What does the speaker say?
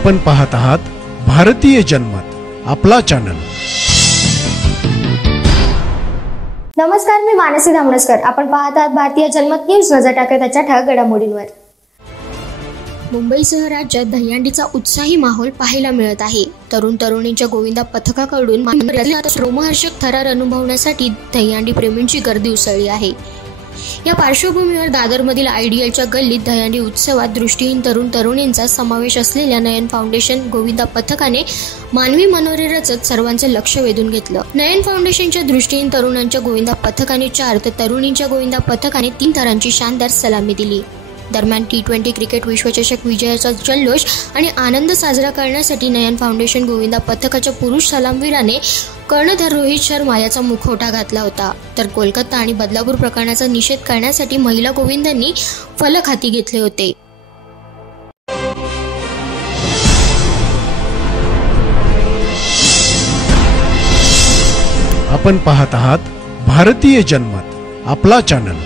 आपण पाहत आहात भारतीय जनमत, आपला चॅनल। नमस्कार, मी मानसी धामणसकर। आपण पाहत आहात भारतीय जनमत न्यूज। नजर टाकत त्याच्या ठळक घडामोडींवर। मुंबईसह राज्यात दहीहंडीचा उत्साही माहोल पाहायला मिळत आहे। तरुणींच्या गोविंदा पथकाकडून रोमहर्षक थरार अनुभवण्यासाठी दहीहंडी प्रेमींची गर्दी उसळली आहे। या पार्श्वभूमीवर दादरमधील आयडियलच्या गल्लीत दहीहंडी उत्सवात दृष्टीहीन तरुणींचा समावेश असलेल्या नयन फाउंडेशन गोविंदा पथकाने मानवी मनोरे रचत सर्वांचे लक्ष वेधून घेतलं। नयन फाउंडेशनच्या दृष्टीहीन तरुणांच्या गोविंदा पथकाने 4 तर तरुणींच्या गोविंदा पथकाने 3 थरांची शानदार सलामी दिली। दरम्यान T20 क्रिकेट विश्वचषक विजयाचा जल्लोष आणि आनंद साजरा करण्यासाठी नयन फाउंडेशन गोविंदा पथकाच्या पुरुष सलामवीराने कर्णधार रोहित शर्मा याचा मुखवटा घातला होता। तर कोलकाता आणि बदलापूर प्रकरणाचा निषेध करण्यासाठी महिला गोविंदांनी फलक हाती घेतले होते। आपण पाहत आहात भारतीय जनमत, आपला चॅनल।